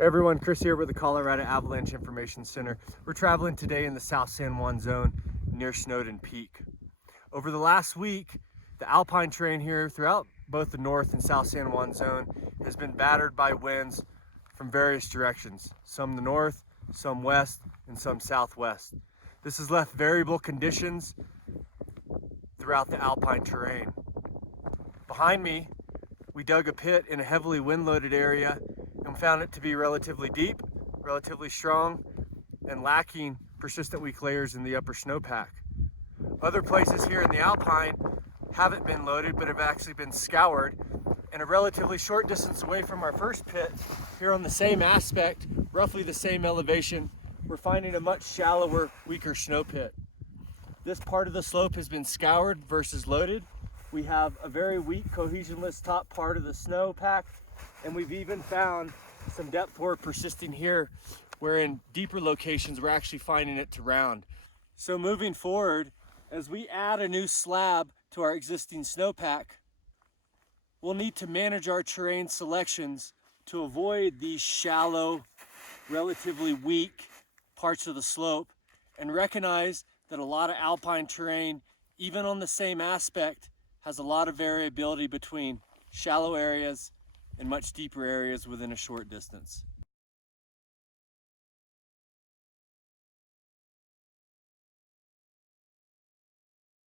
Hey everyone, Chris here with the Colorado Avalanche Information Center. We're traveling today in the South San Juan zone near Snowden Peak. Over the last week, the alpine terrain here throughout both the North and South San Juan zone has been battered by winds from various directions, some the north, some west, and some southwest. This has left variable conditions throughout the alpine terrain. Behind me, we dug a pit in a heavily wind-loaded area and found it to be relatively deep, relatively strong, and lacking persistent weak layers in the upper snowpack. Other places here in the alpine haven't been loaded but have actually been scoured, and a relatively short distance away from our first pit, here on the same aspect, roughly the same elevation, we're finding a much shallower, weaker snow pit. This part of the slope has been scoured versus loaded. We have a very weak, cohesionless top part of the snowpack, and we've even found some depth ore persisting here, where in deeper locations we're actually finding it to round. So moving forward, as we add a new slab to our existing snowpack, we'll need to manage our terrain selections to avoid these shallow, relatively weak parts of the slope, and recognize that a lot of alpine terrain, even on the same aspect, has a lot of variability between shallow areas and much deeper areas within a short distance.